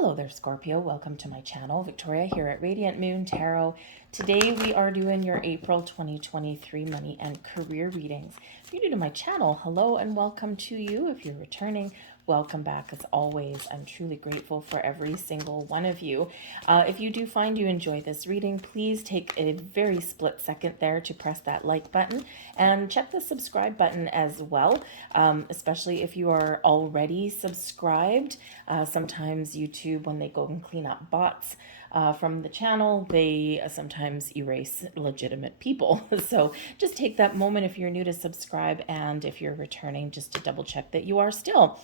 Hello there, Scorpio. Welcome to my channel. Victoria here at Radiant Moon Tarot. Today we are doing your April 2023 money and career readings. If you're new to my channel, hello and welcome to you. If you're returning, welcome back. As always, I'm truly grateful for every single one of you. If you do find you enjoy this reading, please take a very split second there to press that like button and check the subscribe button as well, especially if you are already subscribed. Sometimes YouTube, when they go and clean up bots from the channel, they sometimes erase legitimate people. So just take that moment if you're new to subscribe, and if you're returning, just to double check that you are still.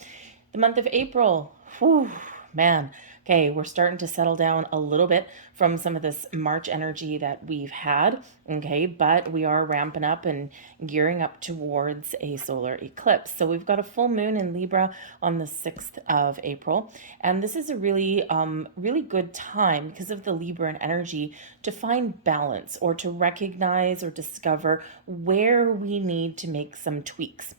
The month of April, whew, man. Okay, we're starting to settle down a little bit from some of this March energy that we've had. Okay, but we are ramping up and gearing up towards a solar eclipse. So we've got a full moon in Libra on the 6th of April. And this is a really good time because of the Libran energy to find balance, or to recognize or discover where we need to make some tweaks.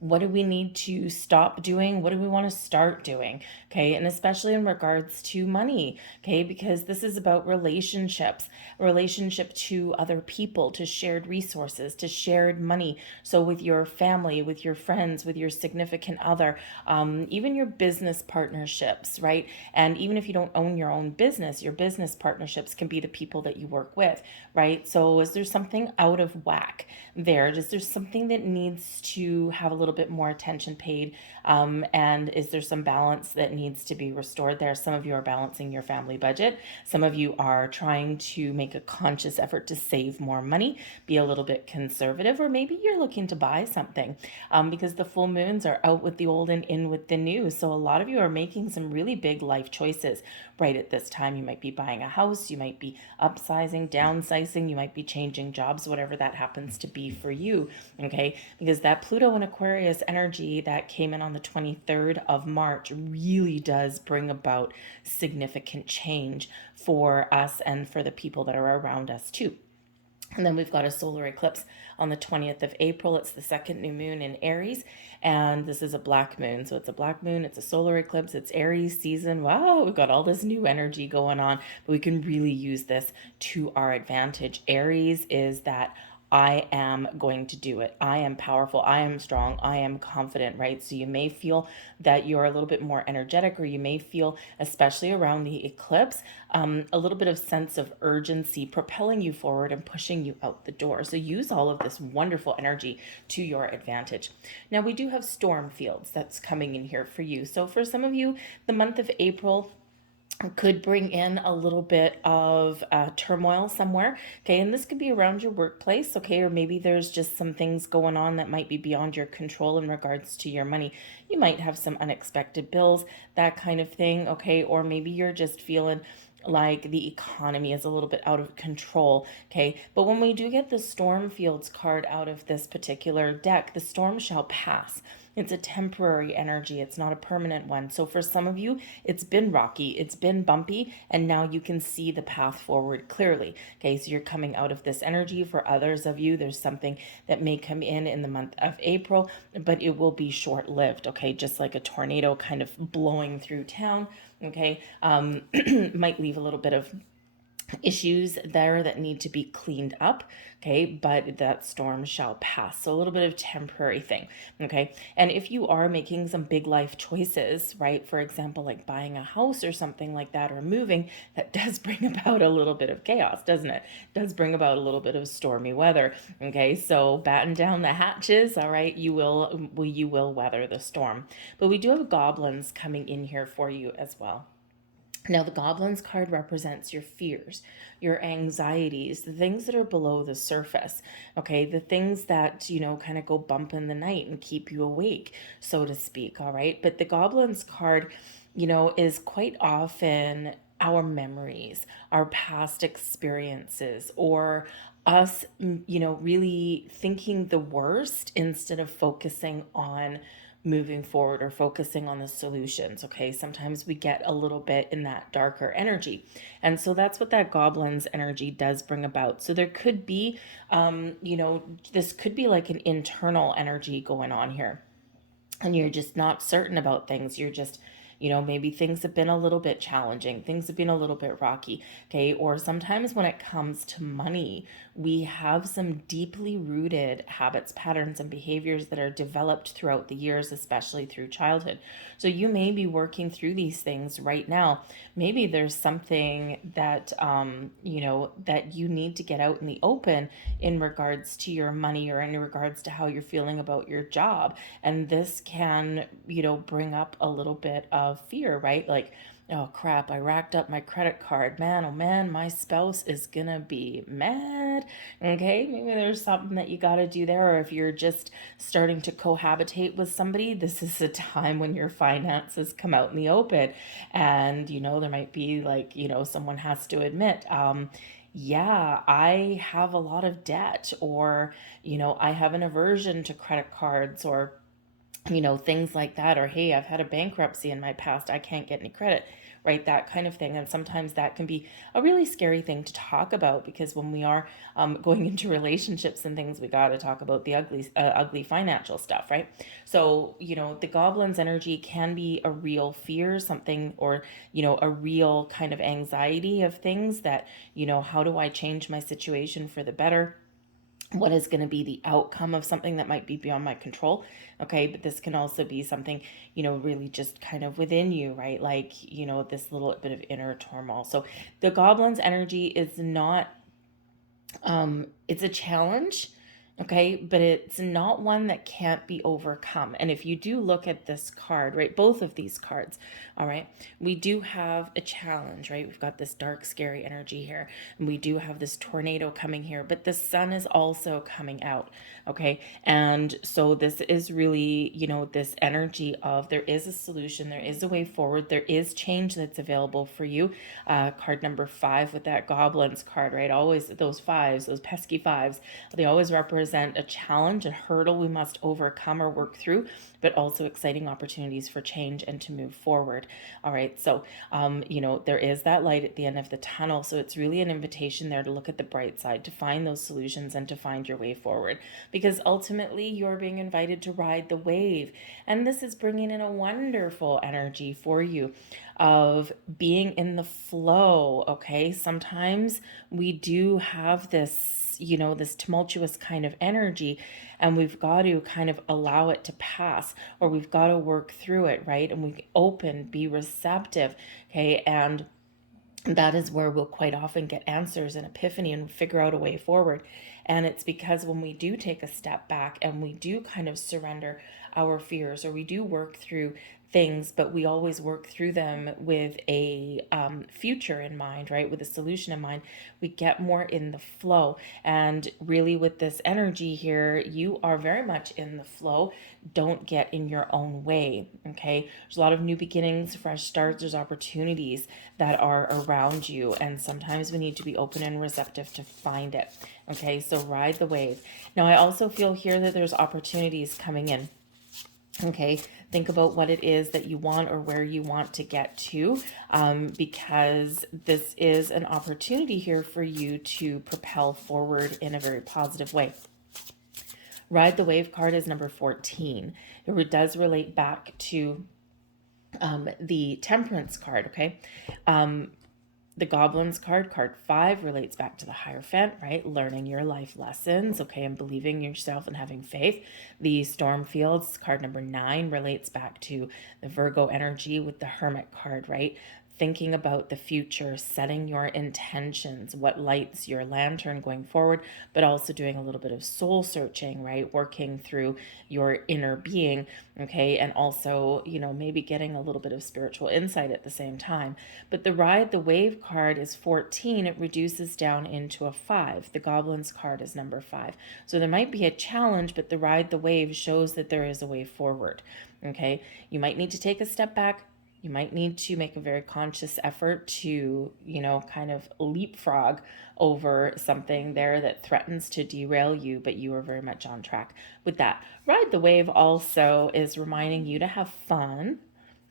What do we need to stop doing? What do we want to start doing? Okay. And especially in regards to money. Okay. Because this is about relationships, relationship to other people, to shared resources, to shared money. So with your family, with your friends, with your significant other, even your business partnerships, right? And even if you don't own your own business, your business partnerships can be the people that you work with, right? So is there something out of whack there? Is there something that needs to have a little bit more attention paid? And is there some balance that needs to be restored there? Some of you are balancing your family budget. Some of you are trying to make a conscious effort to save more money, be a little bit conservative, or maybe you're looking to buy something because the full moons are out with the old and in with the new. So a lot of you are making some really big life choices right at this time. You might be buying a house, you might be upsizing, downsizing, you might be changing jobs, whatever that happens to be for you, okay? Because that Pluto and Aquarius energy that came in on the 23rd of March really does bring about significant change for us and for the people that are around us too. And then we've got a solar eclipse on the 20th of April. It's the second new moon in Aries. And this is a black moon. So it's a black moon. It's a solar eclipse. It's Aries season. Wow, we've got all this new energy going on. But we can really use this to our advantage. Aries is that I am going to do it. I am powerful. I am strong. I am confident, right? So you may feel that you're a little bit more energetic, or you may feel, especially around the eclipse, a little bit of sense of urgency propelling you forward and pushing you out the door. So use all of this wonderful energy to your advantage. Now, we do have storm fields that's coming in here for you. So for some of you, the month of April could bring in a little bit of turmoil somewhere. Okay, and this could be around your workplace. Okay, or maybe there's just some things going on that might be beyond your control in regards to your money. You might have some unexpected bills, that kind of thing. Okay, or maybe you're just feeling like the economy is a little bit out of control. Okay, but when we do get the storm fields card out of this particular deck, the storm shall pass. It's a temporary energy. It's not a permanent one. So for some of you, it's been rocky, it's been bumpy, and now you can see the path forward clearly. Okay, so you're coming out of this energy. For others of you, there's something that may come in the month of April, but it will be short-lived. Okay, just like a tornado kind of blowing through town. Okay, might leave a little bit of issues there that need to be cleaned up. Okay, but that storm shall pass. So a little bit of temporary thing. Okay, and if you are making some big life choices, right, for example, like buying a house or something like that, or moving, that does bring about a little bit of chaos, doesn't it? It does bring about a little bit of stormy weather. Okay, so batten down the hatches. All right, you will weather the storm. But we do have goblins coming in here for you as well. Now, the Goblins card represents your fears, your anxieties, the things that are below the surface, okay? The things that, kind of go bump in the night and keep you awake, so to speak, all right? But the Goblins card, is quite often our memories, our past experiences, or us, really thinking the worst instead of focusing on moving forward or focusing on the solutions. Okay, sometimes we get a little bit in that darker energy, and so that's what that goblin's energy does bring about. So there could be this could be like an internal energy going on here, and you're just not certain about things. You're just You know, maybe things have been a little bit challenging, things have been a little bit rocky, okay? Or sometimes when it comes to money, we have some deeply rooted habits, patterns, and behaviors that are developed throughout the years, especially through childhood. So you may be working through these things right now. Maybe there's something that, you know, that you need to get out in the open in regards to your money or in regards to how you're feeling about your job. And this can, you know, bring up a little bit of fear, right? Like, oh crap, I racked up my credit card. Man, oh man, my spouse is gonna be mad. Okay, maybe there's something that you gotta do there. Or if you're just starting to cohabitate with somebody, this is a time when your finances come out in the open. And, you know, there might be like, you know, someone has to admit, yeah, I have a lot of debt, or, you know, I have an aversion to credit cards, or, you know, things like that. Or, hey, I've had a bankruptcy in my past, I can't get any credit, right? That kind of thing. And sometimes that can be a really scary thing to talk about, because when we are going into relationships and things, we got to talk about the ugly financial stuff, right? So, you know, the goblin's energy can be a real fear, something, or, you know, a real kind of anxiety of things that, you know, how do I change my situation for the better? What is going to be the outcome of something that might be beyond my control? Okay, but this can also be something, you know, really just kind of within you, right? Like, you know, this little bit of inner turmoil. So the goblin's energy is not, it's a challenge, okay, but it's not one that can't be overcome. And if you do look at this card, right, both of these cards, all right, we do have a challenge, right? We've got this dark, scary energy here, and we do have this tornado coming here, but the sun is also coming out, okay? And so this is really, you know, this energy of there is a solution, there is a way forward, there is change that's available for you. Card number 5 with that goblins card, right? Always those fives, those pesky fives, they always represent a challenge, a hurdle we must overcome or work through, but also exciting opportunities for change and to move forward. All right, so you know, there is that light at the end of the tunnel. So it's really an invitation there to look at the bright side, to find those solutions and to find your way forward, because ultimately you're being invited to ride the wave. And this is bringing in a wonderful energy for you of being in the flow. Okay, sometimes we do have this, you know, this tumultuous kind of energy, and we've got to kind of allow it to pass, or we've got to work through it, right? And we open, be receptive, okay? And that is where we'll quite often get answers and epiphany and figure out a way forward. And it's because when we do take a step back and we do kind of surrender our fears, or we do work through things, but we always work through them with a future in mind, right? With a solution in mind, we get more in the flow. And really, with this energy here, you are very much in the flow. Don't get in your own way, okay? There's a lot of new beginnings, fresh starts, there's opportunities that are around you, and sometimes we need to be open and receptive to find it, okay? So ride the wave. Now, I also feel here that there's opportunities coming in. Okay, think about what it is that you want or where you want to get to, because this is an opportunity here for you to propel forward in a very positive way. Ride the Wave card is number 14. It does relate back to the Temperance card, okay? The Goblins card, card 5, relates back to the Hierophant, right? Learning your life lessons, okay, and believing in yourself and having faith. The Stormfields, card number 9, relates back to the Virgo energy with the Hermit card, right? Thinking about the future, setting your intentions, what lights your lantern going forward, but also doing a little bit of soul searching, right? Working through your inner being, okay? And also, you know, maybe getting a little bit of spiritual insight at the same time. But the Ride the Wave card is 14. It reduces down into a 5. The Goblins card is number 5. So there might be a challenge, but the Ride the Wave shows that there is a way forward, okay? You might need to take a step back. You might need to make a very conscious effort to, you know, kind of leapfrog over something there that threatens to derail you, but you are very much on track with that. Ride the Wave also is reminding you to have fun.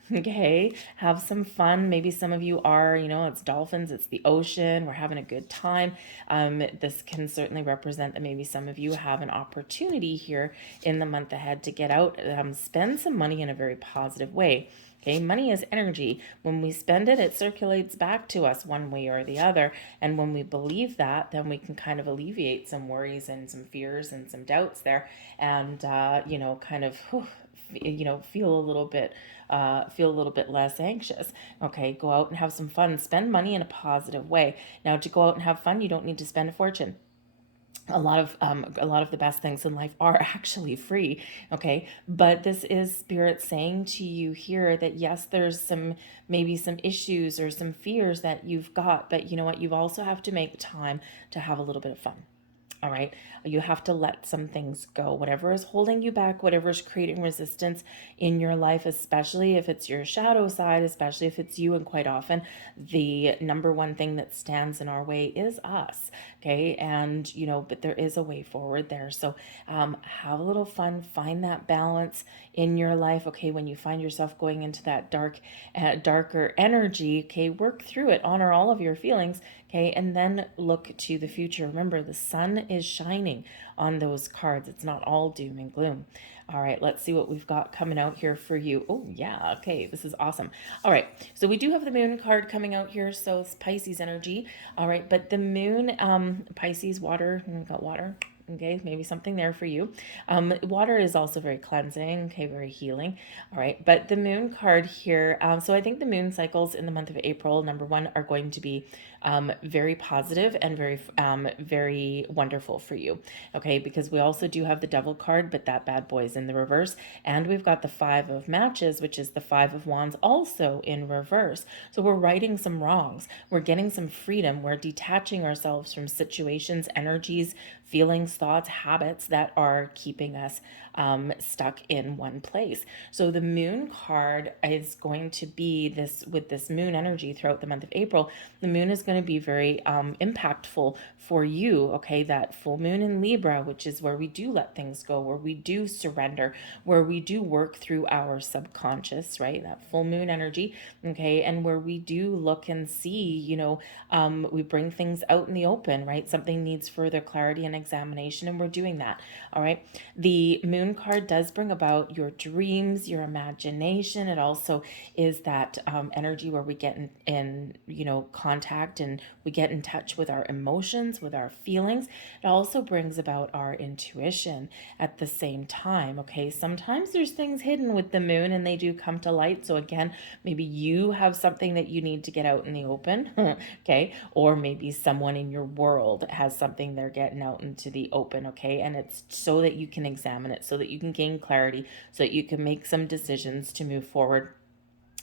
Okay, have some fun. Maybe some of you are, you know, it's dolphins, it's the ocean, we're having a good time. This can certainly represent that maybe some of you have an opportunity here in the month ahead to get out, spend some money in a very positive way. Okay, money is energy. When we spend it, it circulates back to us one way or the other. And when we believe that, then we can kind of alleviate some worries and some fears and some doubts there, and kind of feel a little bit less anxious. Okay, go out and have some fun. Spend money in a positive way. Now, to go out and have fun, you don't need to spend a fortune. A lot of the best things in life are actually free. Okay, but this is spirit saying to you here that yes, there's maybe some issues or some fears that you've got, but you know what, you also have to make time to have a little bit of fun. All right. You have to let some things go. Whatever is holding you back, whatever is creating resistance in your life, especially if it's your shadow side, especially if it's you. And quite often, the number one thing that stands in our way is us. Okay. And, but there is a way forward there. So have a little fun, find that balance in your life. Okay. When you find yourself going into that darker energy, okay, work through it, honor all of your feelings. Okay, and then look to the future. Remember, the sun is shining on those cards. It's not all doom and gloom. All right, let's see what we've got coming out here for you. Oh, yeah, okay, this is awesome. All right, so we do have the moon card coming out here, so it's Pisces energy. All right, but the moon, Pisces, water, we've got water. Okay, maybe something there for you. Water is also very cleansing, okay, very healing. All right, but the moon card here, so I think the moon cycles in the month of April, number one, are going to be very positive and very wonderful for you. Okay, because we also do have the devil card, but that bad boy is in the reverse. And we've got the 5 of matches, which is the 5 of wands, also in reverse. So we're righting some wrongs. We're getting some freedom. We're detaching ourselves from situations, energies, feelings, thoughts, habits that are keeping us stuck in one place. So the moon card is going to be this, with this moon energy throughout the month of April. The moon is going to be very impactful for you. Okay, that full moon in Libra, which is where we do let things go, where we do surrender, where we do work through our subconscious, right? That full moon energy. Okay, and where we do look and see, we bring things out in the open, right? Something needs further clarity and examination, and we're doing that. All right, the moon card does bring about your dreams, your imagination. It also is that energy where we get in contact, and we get in touch with our emotions, with our feelings. It also brings about our intuition at the same time. Okay, sometimes there's things hidden with the moon and they do come to light. So again, maybe you have something that you need to get out in the open. Okay, or maybe someone in your world has something they're getting out into the open. Okay, and it's so that you can examine it, so that you can gain clarity, so that you can make some decisions to move forward,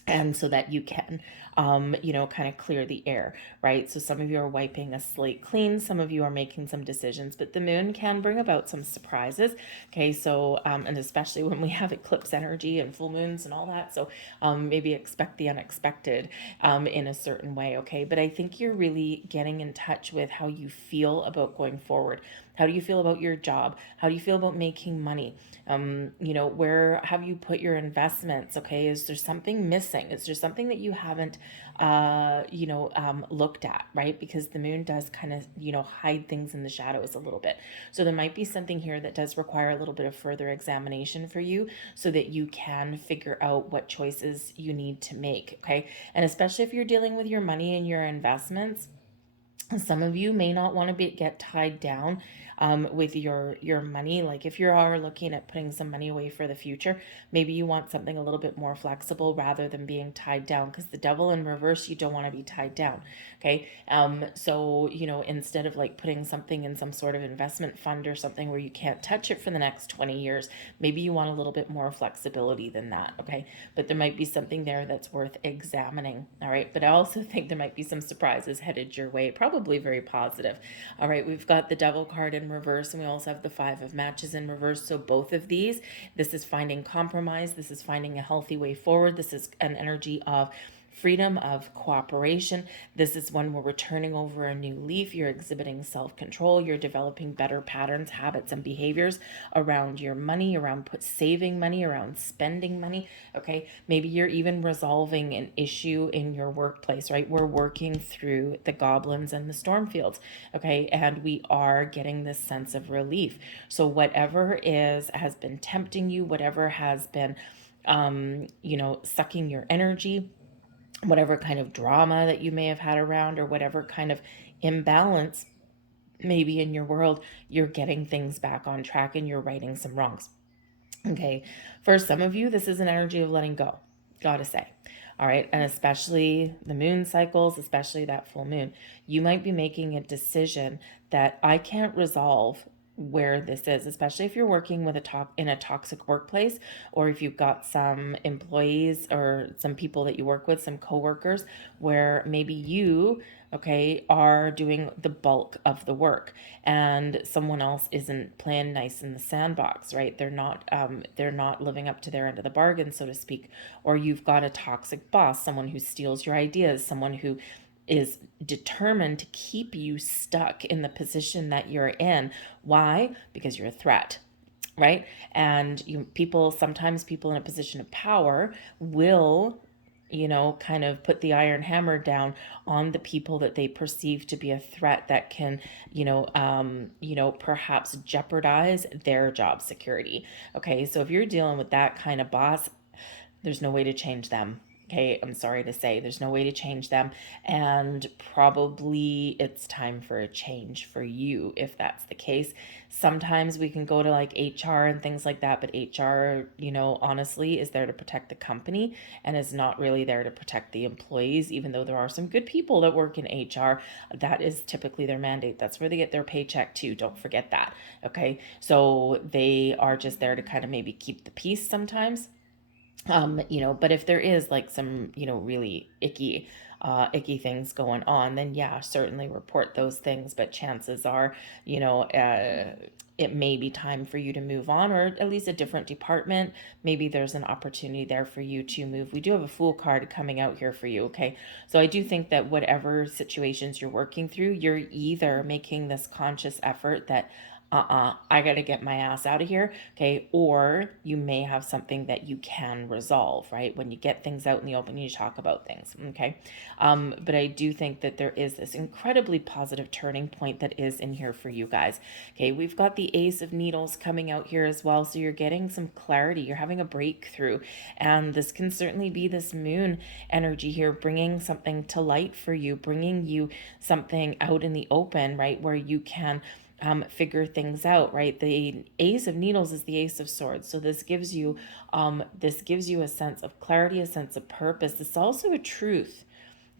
and so that you can kind of clear the air, right? So some of you are wiping a slate clean, some of you are making some decisions, but the moon can bring about some surprises. Okay, so and especially when we have eclipse energy and full moons and all that, so maybe expect the unexpected in a certain way. Okay, but I think you're really getting in touch with how you feel about going forward. How do you feel about your job? How do you feel about making money? Where have you put your investments? Okay, is there something missing? Is there something that you haven't, looked at, right? Because the moon does kind of, hide things in the shadows a little bit. So there might be something here that does require a little bit of further examination for you, so that you can figure out what choices you need to make. Okay, and especially if you're dealing with your money and your investments, some of you may not want to get tied down with your money. Like if you are looking at putting some money away for the future, maybe you want something a little bit more flexible rather than being tied down, because the devil in reverse, you don't want to be tied down. Okay, so instead of like putting something in some sort of investment fund or something where you can't touch it for the next 20 years, maybe you want a little bit more flexibility than that. Okay, but there might be something there that's worth examining. All right, but I also think there might be some surprises headed your way, probably very positive. All right, we've got the devil card in reverse, and we also have the 5 of matches in reverse. So both of these, this is finding compromise, this is finding a healthy way forward, this is an energy of freedom, of cooperation. This is when we're turning over a new leaf. You're exhibiting self-control. You're developing better patterns, habits, and behaviors around your money, around saving money, around spending money. Okay, maybe you're even resolving an issue in your workplace, right? We're working through the goblins and the storm fields. Okay, and we are getting this sense of relief. So whatever has been tempting you, whatever has been sucking your energy, whatever kind of drama that you may have had around, or whatever kind of imbalance maybe in your world, you're getting things back on track and you're righting some wrongs. Okay. For some of you, this is an energy of letting go, gotta say. All right. And especially the moon cycles, especially that full moon, you might be making a decision that I can't resolve where this is, especially if you're working with in a toxic workplace, or if you've got some employees or some people that you work with, some coworkers, where maybe you, okay, are doing the bulk of the work and someone else isn't playing nice in the sandbox, right? They're not living up to their end of the bargain, so to speak. Or you've got a toxic boss, someone who steals your ideas, someone who is determined to keep you stuck in the position that you're in. Why? Because you're a threat, right? And sometimes people in a position of power will kind of put the iron hammer down on the people that they perceive to be a threat that can, perhaps jeopardize their job security. Okay, so if you're dealing with that kind of boss, there's no way to change them. Okay, I'm sorry to say, there's no way to change them. And probably it's time for a change for you if that's the case. Sometimes we can go to like HR and things like that, but HR, honestly, is there to protect the company and is not really there to protect the employees, even though there are some good people that work in HR. That is typically their mandate. That's where they get their paycheck too. Don't forget that. Okay, so they are just there to kind of maybe keep the peace sometimes. But if there is like some, really icky things going on, then yeah, certainly report those things. But chances are, it may be time for you to move on, or at least a different department. Maybe there's an opportunity there for you to move. We do have a Fool card coming out here for you. Okay. So I do think that whatever situations you're working through, you're either making this conscious effort that I got to get my ass out of here. Okay. Or you may have something that you can resolve, right? When you get things out in the open, you talk about things. Okay. But I do think that there is this incredibly positive turning point that is in here for you guys. Okay. We've got the Ace of Needles coming out here as well. So you're getting some clarity. You're having a breakthrough. And this can certainly be this moon energy here, bringing something to light for you, bringing you something out in the open, right? Where you can figure things out, right? The Ace of Needles is the Ace of Swords. So this gives you a sense of clarity, a sense of purpose. It's also a truth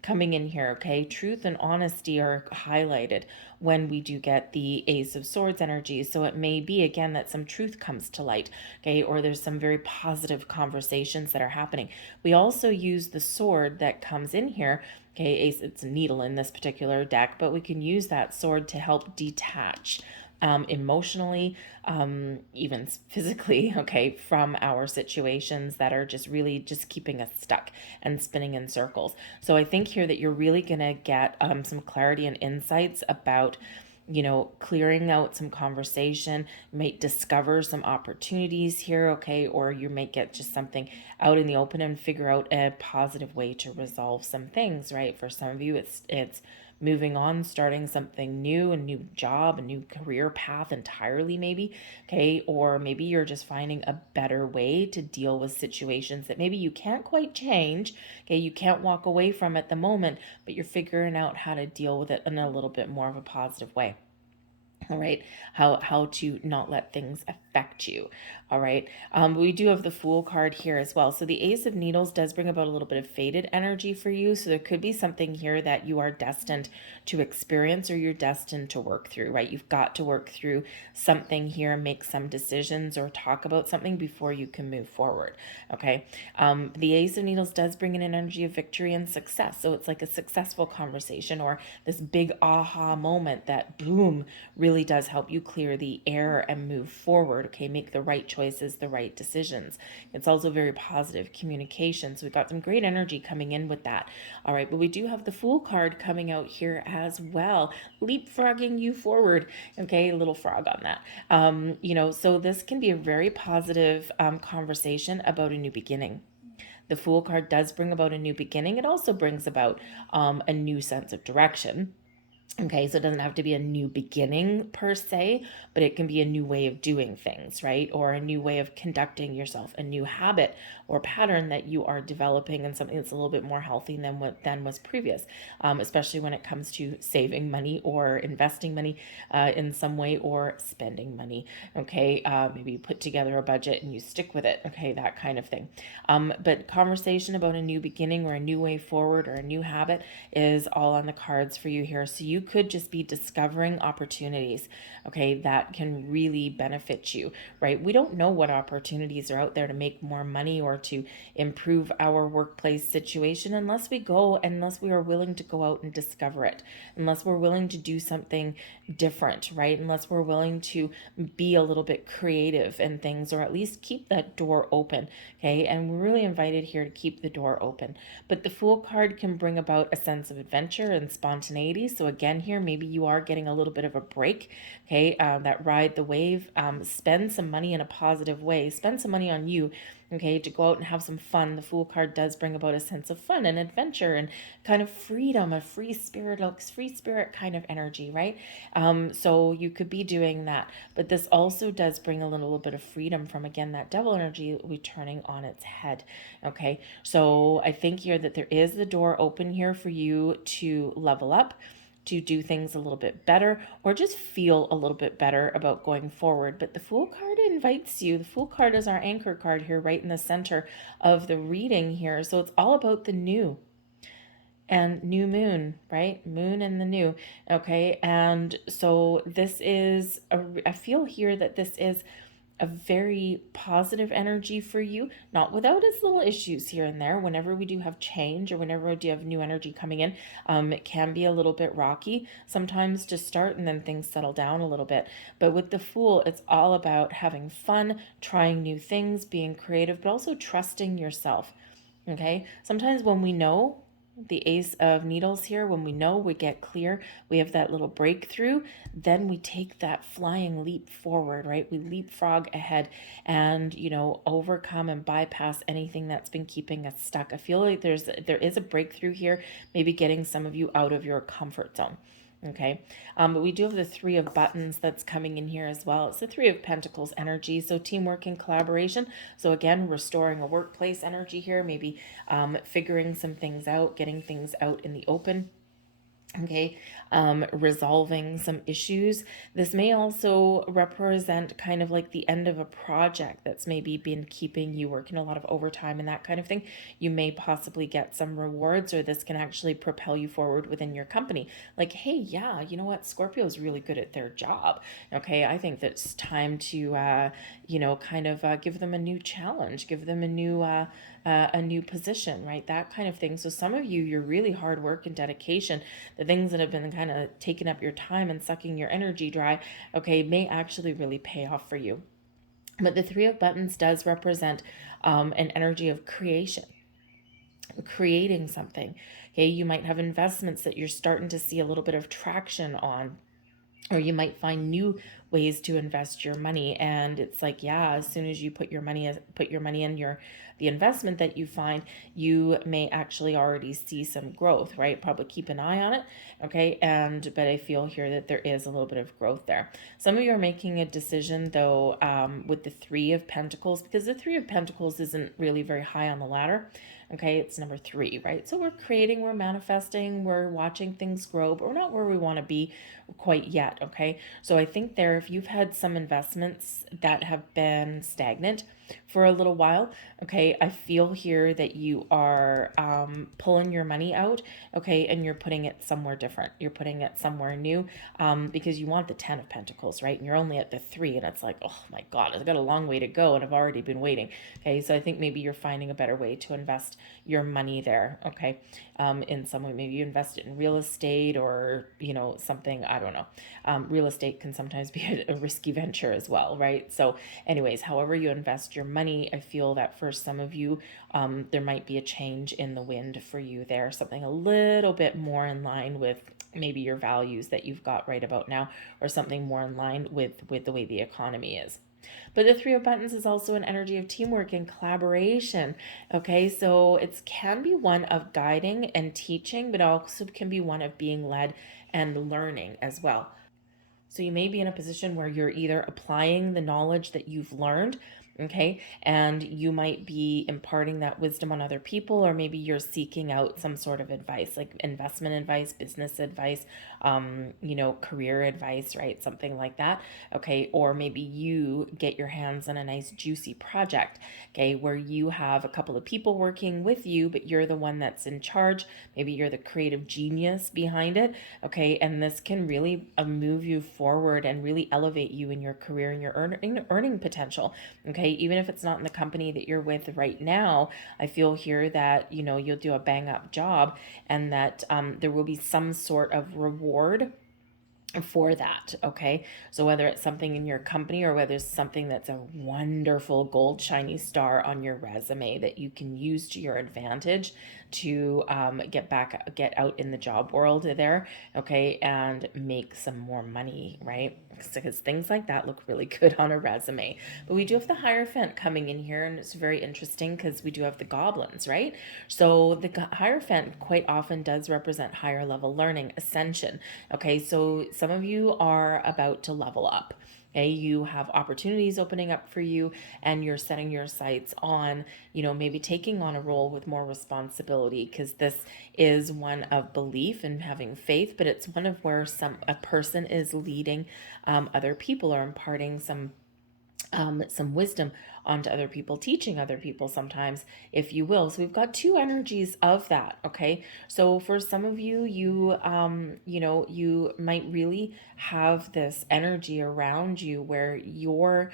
coming in here, okay? Truth and honesty are highlighted when we do get the Ace of Swords energy. So it may be, again, that some truth comes to light, okay? Or there's some very positive conversations that are happening. We also use the sword that comes in here, okay? Ace, it's a needle in this particular deck, but we can use that sword to help detach emotionally, even physically, okay, from our situations that are just really just keeping us stuck and spinning in circles. So I think here that you're really going to get some clarity and insights about clearing out some conversation. You might discover some opportunities here, okay, or you might get just something out in the open and figure out a positive way to resolve some things, right? For some of you, it's moving on, starting something new, a new job, a new career path entirely, maybe, okay? Or maybe you're just finding a better way to deal with situations that maybe you can't quite change, okay? You can't walk away from at the moment, but you're figuring out how to deal with it in a little bit more of a positive way. All right, how to not let things affect you. All right, we do have the Fool card here as well. So the Ace of Needles does bring about a little bit of faded energy for you. So there could be something here that you are destined to experience, or you're destined to work through, right? You've got to work through something here, make some decisions, or talk about something before you can move forward. Okay, the Ace of Needles does bring in an energy of victory and success. So it's like a successful conversation, or this big aha moment that boom, really does help you clear the air and move forward, okay? Make the right choices, the right decisions. It's also very positive communication. So we've got some great energy coming in with that. All right, but we do have the Fool card coming out here as well, leapfrogging you forward, okay? A little frog on that. So this can be a very positive conversation about a new beginning. The Fool card does bring about a new beginning. It also brings about a new sense of direction. Okay, so it doesn't have to be a new beginning per se, but it can be a new way of doing things, right? Or a new way of conducting yourself, a new habit or pattern that you are developing, and something that's a little bit more healthy than what then was previous, especially when it comes to saving money or investing money in some way, or spending money. Okay, maybe you put together a budget and you stick with it. Okay, that kind of thing. But conversation about a new beginning or a new way forward or a new habit is all on the cards for you here. So you could just be discovering opportunities, okay, that can really benefit you, right? We don't know what opportunities are out there to make more money or to improve our workplace situation unless we are willing to go out and discover it, unless we're willing to do something different, right? Unless we're willing to be a little bit creative and things, or at least keep that door open, okay? And we're really invited here to keep the door open. But the Fool card can bring about a sense of adventure and spontaneity. So again, here, maybe you are getting a little bit of a break, okay? That ride the wave, spend some money in a positive way, spend some money on you, okay, to go out and have some fun. The Fool card does bring about a sense of fun and adventure and kind of freedom, a free spirit kind of energy, right? So you could be doing that, but this also does bring a little bit of freedom from, again, that devil energy returning on its head. Okay, so I think here that there is the door open here for you to level up, to do things a little bit better, or just feel a little bit better about going forward. But the Fool card invites you. The Fool card is our anchor card here, right in the center of the reading here. So it's all about the new and new moon, right? Moon and the new. Okay, and so this is I feel here that this is a very positive energy for you, not without its little issues here and there. Whenever we do have change, or whenever we do have new energy coming in, it can be a little bit rocky sometimes to start, and then things settle down a little bit. But with the Fool, it's all about having fun, trying new things, being creative, but also trusting yourself. Okay, sometimes when we know, the Ace of Needles here, when we know, we get clear, we have that little breakthrough, then we take that flying leap forward, right? We leapfrog ahead and, overcome and bypass anything that's been keeping us stuck. I feel like there is a breakthrough here, maybe getting some of you out of your comfort zone. Okay, but we do have the Three of Buttons that's coming in here as well. It's the Three of Pentacles energy, so teamwork and collaboration. So again, restoring a workplace energy here, maybe figuring some things out, getting things out in the open. Okay, resolving some issues. This may also represent kind of like the end of a project that's maybe been keeping you working a lot of overtime and that kind of thing. You may possibly get some rewards, or this can actually propel you forward within your company. Like, hey, yeah, you know what? Scorpio is really good at their job. Okay, I think that it's time to, kind of give them a new challenge, give them a new position, right? That kind of thing. So some of you, your really hard work and dedication, the things that have been kind of taking up your time and sucking your energy dry, okay, may actually really pay off for you. But the Three of Buttons does represent an energy of creation, creating something. Okay, you might have investments that you're starting to see a little bit of traction on, or you might find new ways to invest your money, and it's like, yeah, as soon as you put your money in the investment that you find, you may actually already see some growth, right? Probably keep an eye on it. Okay, but I feel here that there is a little bit of growth there. Some of you are making a decision though, with the Three of Pentacles, because the Three of Pentacles isn't really very high on the ladder. Okay, it's number 3, right? So we're creating, we're manifesting, we're watching things grow, but we're not where we want to be quite yet. Okay, so I think there, if you've had some investments that have been stagnant for a little while, okay, I feel here that you are pulling your money out, okay, and you're putting it somewhere different. You're putting it somewhere new, because you want the 10 of Pentacles, right? And you're only at the 3, and it's like, oh my God, I've got a long way to go, and I've already been waiting. Okay, so I think maybe you're finding a better way to invest your money there. Okay, in some way, maybe you invest it in real estate, or something, I don't know. Real estate can sometimes be a risky venture as well, right? So anyways, however you invest your money, I feel that for some of you, there might be a change in the wind for you there, something a little bit more in line with maybe your values that you've got right about now, or something more in line with the way the economy is. But the Three of Buttons is also an energy of teamwork and collaboration. Okay, so it can be one of guiding and teaching, but also can be one of being led and learning as well. So you may be in a position where you're either applying the knowledge that you've learned, okay, and you might be imparting that wisdom on other people, or maybe you're seeking out some sort of advice, like investment advice, business advice, career advice, right? Something like that, okay? Or maybe you get your hands on a nice juicy project, okay, where you have a couple of people working with you, but you're the one that's in charge. Maybe you're the creative genius behind it, okay? And this can really move you forward and really elevate you in your career and your earning potential, okay? Even if it's not in the company that you're with right now, I feel here that, you'll do a bang up job, and that there will be some sort of reward for that, okay? So whether it's something in your company, or whether it's something that's a wonderful gold shiny star on your resume that you can use to your advantage to get out in the job world there, okay, and make some more money, right? Because things like that look really good on a resume. But we do have the Hierophant coming in here, and it's very interesting because we do have the goblins, right? So the Hierophant quite often does represent higher level learning, ascension, okay? So some of you are about to level up. Okay, you have opportunities opening up for you, and you're setting your sights on, maybe taking on a role with more responsibility, because this is one of belief and having faith, but it's one of where a person is leading other people, or imparting some wisdom onto other people, teaching other people sometimes, if you will. So we've got two energies of that, okay? So for some of you, you might really have this energy around you where your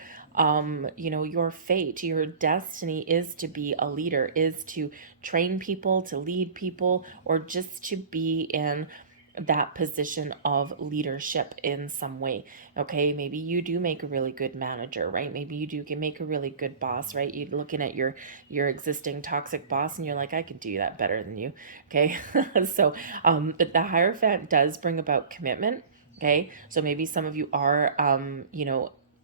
fate, your destiny is to be a leader, is to train people, to lead people, or just to be in that position of leadership in some way, okay? Maybe you do make a really good manager, right? Maybe you do make a really good boss, right? You're looking at your existing toxic boss, and you're like, I could do that better than you, okay? So but the Hierophant does bring about commitment, okay? So maybe some of you are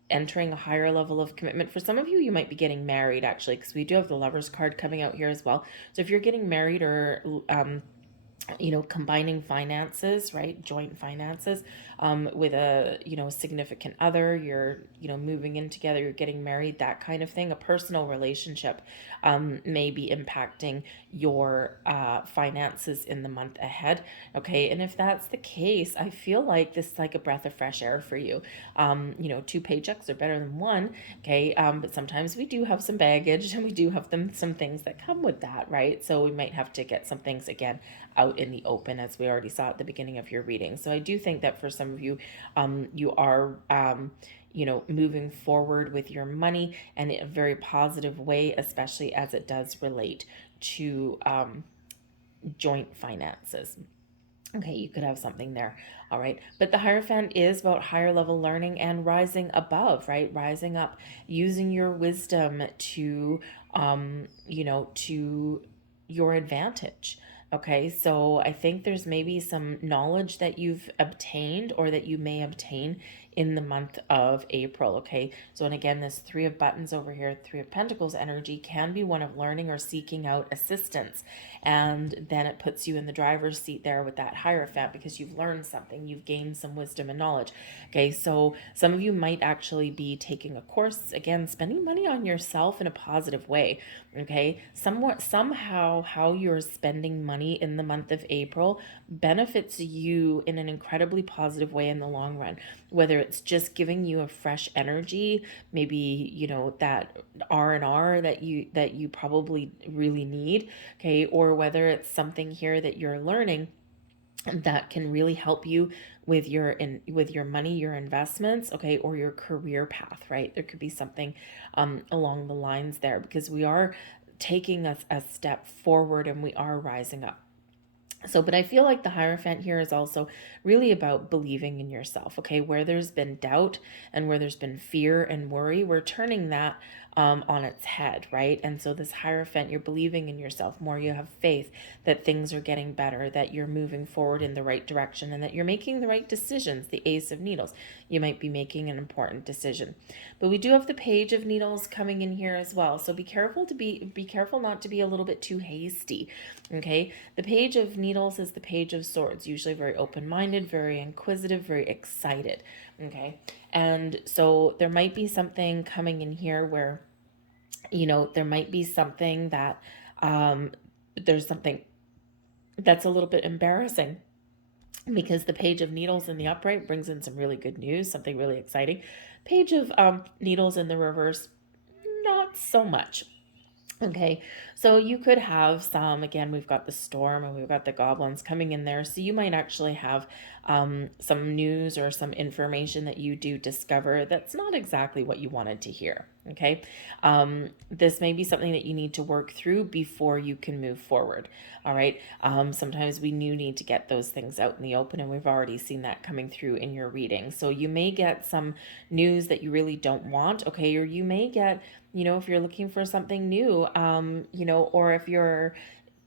entering a higher level of commitment. For some of you, you might be getting married, actually, because we do have the Lovers card coming out here as well. So if you're getting married, or combining finances, right? Joint finances, with a, significant other, you're, moving in together, you're getting married, that kind of thing. A personal relationship may be impacting your finances in the month ahead, okay? And if that's the case, I feel like this is like a breath of fresh air for you. Two paychecks are better than one, okay? But sometimes we do have some baggage, and we do have some things that come with that, right? So we might have to get some things, again, out in the open, as we already saw at the beginning of your reading. So I do think that for some of you, you are moving forward with your money, and in a very positive way, especially as it does relate to joint finances. Okay, you could have something there. All right. But the Hierophant is about higher level learning and rising above, right? Rising up, using your wisdom to, to your advantage. Okay, so I think there's maybe some knowledge that you've obtained, or that you may obtain in the month of April, okay? So, and again, this Three of Buttons over here, Three of Pentacles energy, can be one of learning or seeking out assistance. And then it puts you in the driver's seat there with that Hierophant, because you've learned something, you've gained some wisdom and knowledge. Okay, so some of you might actually be taking a course, again, spending money on yourself in a positive way, okay? Somehow, how you're spending money in the month of April benefits you in an incredibly positive way in the long run, whether it's just giving you a fresh energy, maybe that R&R that you probably really need, okay, or whether it's something here that you're learning that can really help you with your money, your investments, okay, or your career path, right? There could be something along the lines there, because we are taking a step forward, and we are rising up. So, but I feel like the Hierophant here is also really about believing in yourself, okay? Where there's been doubt, and where there's been fear and worry, we're turning that on its head, right? And so this Hierophant, you're believing in yourself more, you have faith that things are getting better, that you're moving forward in the right direction, and that you're making the right decisions. The Ace of Needles, you might be making an important decision. But we do have the Page of Needles coming in here as well. So be careful not to be a little bit too hasty, okay? The Page of Needles Needles is the Page of Swords, usually very open-minded, very inquisitive, very excited, okay? And so there might be something coming in here where, there might be something that, there's something that's a little bit embarrassing, because the Page of Needles in the upright brings in some really good news, something really exciting. Page of Needles in the reverse, not so much. Okay, so you could have some, again, we've got the storm and we've got the goblins coming in there. So you might actually have some news or some information that you do discover that's not exactly what you wanted to hear. Okay, this may be something that you need to work through before you can move forward. All right, sometimes we do need to get those things out in the open, and we've already seen that coming through in your reading. So you may get some news that you really don't want. Okay, or you may get, if you're looking for something new, or if you're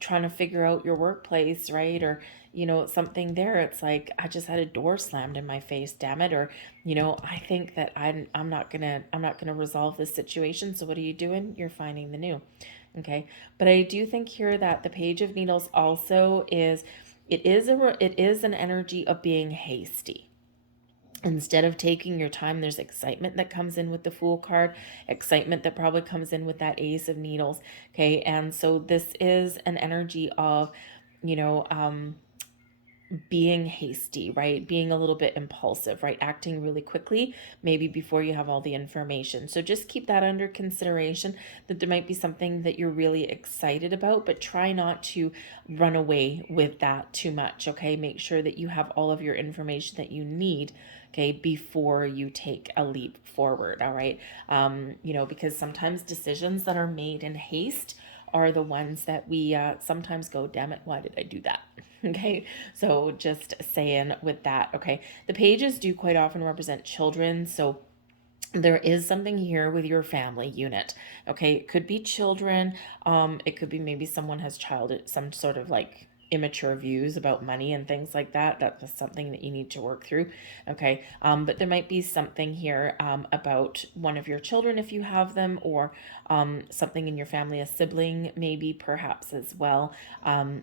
trying to figure out your workplace, right? Or, something there, it's like, I just had a door slammed in my face, damn it. Or, I think that I'm not gonna resolve this situation. So what are you doing? You're finding the new. Okay. But I do think here that the Page of Needles also it is an energy of being hasty. Instead of taking your time, there's excitement that comes in with the Fool card, excitement that probably comes in with that Ace of Needles. Okay. And so this is an energy of, being hasty, right? Being a little bit impulsive, right? Acting really quickly, maybe before you have all the information. So just keep that under consideration, that there might be something that you're really excited about, but try not to run away with that too much, okay? Make sure that you have all of your information that you need, okay, before you take a leap forward, all right? Because sometimes decisions that are made in haste are the ones that we sometimes go, damn it, why did I do that? Okay, so just saying with that, okay, the pages do quite often represent children, so there is something here with your family unit. Okay, it could be children, it could be maybe someone has some sort of like immature views about money and things like that. That's something that you need to work through. Okay, but there might be something here about one of your children if you have them, or something in your family, a sibling maybe perhaps as well.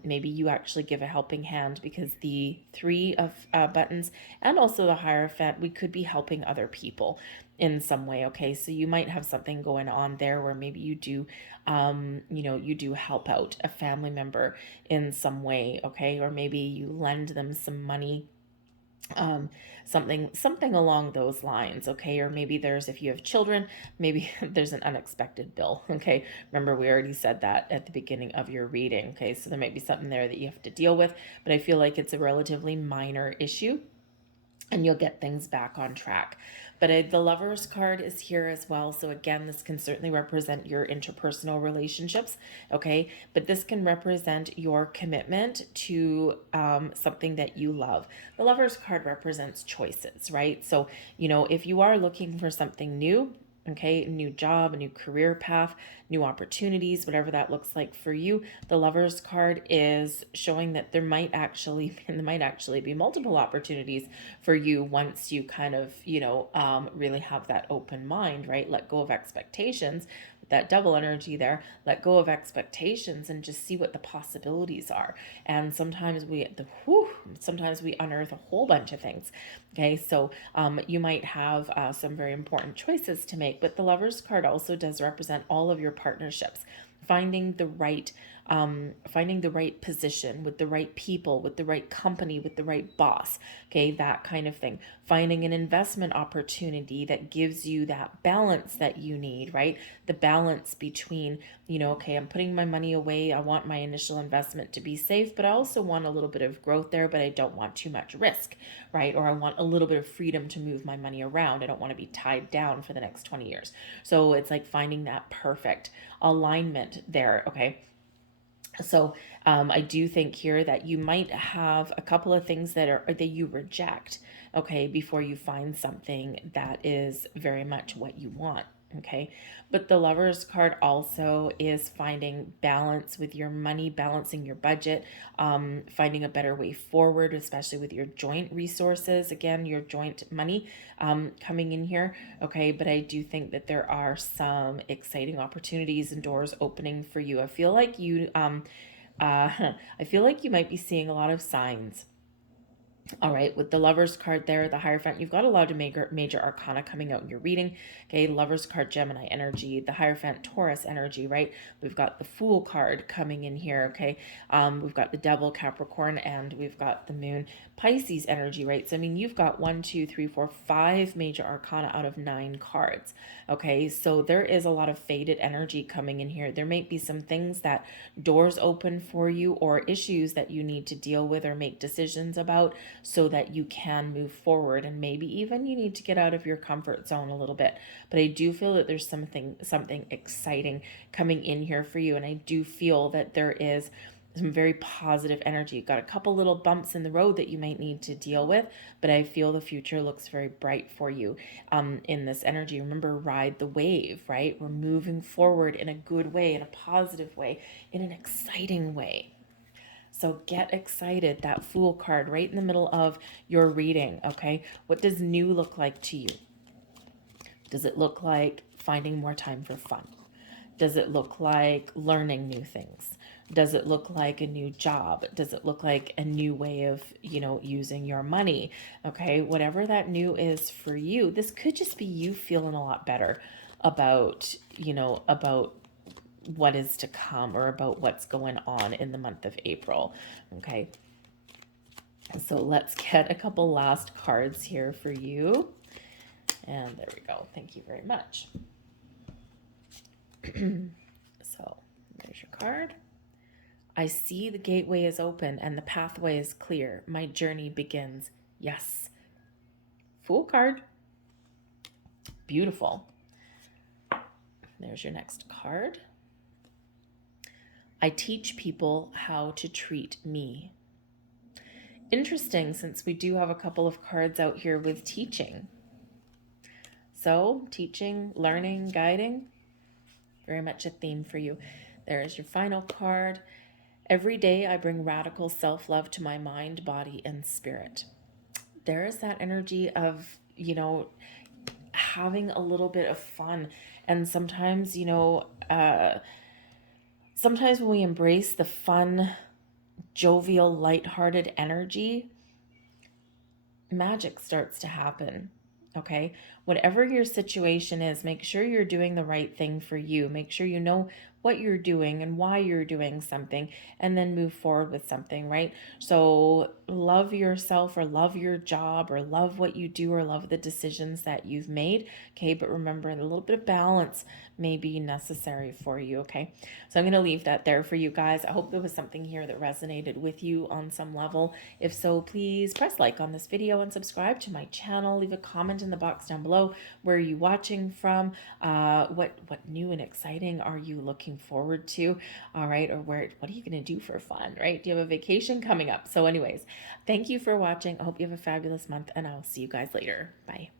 Maybe you actually give a helping hand, because the Three of Buttons and also the Hierophant, we could be helping other people in some way. Okay, so you might have something going on there where maybe you do you do help out a family member in some way. Okay, or maybe you lend them some money, something along those lines. Okay, or maybe if you have children, maybe there's an unexpected bill. Okay, remember we already said that at the beginning of your reading. Okay, so there might be something there that you have to deal with, but I feel like it's a relatively minor issue and you'll get things back on track. But the Lovers card is here as well. So again, this can certainly represent your interpersonal relationships, okay? But this can represent your commitment to something that you love. The Lovers card represents choices, right? So, if you are looking for something new, okay, a new job, a new career path, new opportunities, whatever that looks like for you, the Lovers card is showing that there might actually be multiple opportunities for you once you kind of really have that open mind, right? Let go of expectations. That double energy there, let go of expectations and just see what the possibilities are. And sometimes we unearth a whole bunch of things. Okay, so you might have some very important choices to make, but the Lovers card also does represent all of your partnerships, finding the right position with the right people, with the right company, with the right boss, okay, that kind of thing. Finding an investment opportunity that gives you that balance that you need, right? The balance between, okay, I'm putting my money away, I want my initial investment to be safe, but I also want a little bit of growth there, but I don't want too much risk, right? Or I want a little bit of freedom to move my money around. I don't want to be tied down for the next 20 years. So it's like finding that perfect alignment there, okay? So I do think here that you might have a couple of things that you reject, okay, before you find something that is very much what you want. Okay, but the Lovers card also is finding balance with your money, balancing your budget, finding a better way forward, especially with your joint resources. Again, your joint money coming in here. Okay, but I do think that there are some exciting opportunities and doors opening for you. I feel like you I feel like you might be seeing a lot of signs. All right, with the Lovers card there, the Hierophant, you've got a lot of major arcana coming out in your reading. Okay, Lovers card, Gemini energy, the Hierophant, Taurus energy, right? We've got the Fool card coming in here, okay? We've got the Devil, Capricorn, and we've got the Moon, Pisces energy, right? So, I mean, you've got 1, 2, 3, 4, 5 major arcana out of 9 cards, okay? So there is a lot of faded energy coming in here. There might be some things that doors open for you or issues that you need to deal with or make decisions about so that you can move forward, and maybe even you need to get out of your comfort zone a little bit. But I do feel that there's something exciting coming in here for you, and I do feel that there is some very positive energy. You've got a couple little bumps in the road that you might need to deal with, but I feel the future looks very bright for you in this energy. Remember, ride the wave, right? We're moving forward in a good way, in a positive way, in an exciting way. So get excited. That Fool card right in the middle of your reading, okay? What does new look like to you? Does it look like finding more time for fun? Does it look like learning new things? Does it look like a new job? Does it look like a new way of, using your money? Okay, whatever that new is for you, this could just be you feeling a lot better about, about what is to come or about what's going on in the month of April. Okay, so let's get a couple last cards here for you. And there we go. Thank you very much. So there's your card. I see the gateway is open and the pathway is clear. My journey begins. Yes. Fool card. Beautiful. There's your next card. I teach people how to treat me. Interesting, since we do have a couple of cards out here with teaching. So, teaching, learning, guiding, very much a theme for you. There is your final card. Every day I bring radical self-love to my mind, body, and spirit. There is that energy of, having a little bit of fun. And sometimes, sometimes when we embrace the fun, jovial, lighthearted energy, magic starts to happen. Okay, whatever your situation is, make sure you're doing the right thing for you. Make sure you know what you're doing and why you're doing something, and then move forward with something, right? So love yourself, or love your job, or love what you do, or love the decisions that you've made. Okay, but remember, a little bit of balance may be necessary for you. Okay, so I'm going to leave that there for you guys. I hope there was something here that resonated with you on some level. If so, please press like on this video and subscribe to my channel. Leave a comment in the box down below. Where are you watching from? What new and exciting are you looking forward to? All right, or what are you going to do for fun, right? Do you have a vacation coming up? So anyways, thank you for watching. I hope you have a fabulous month, and I'll see you guys later. Bye.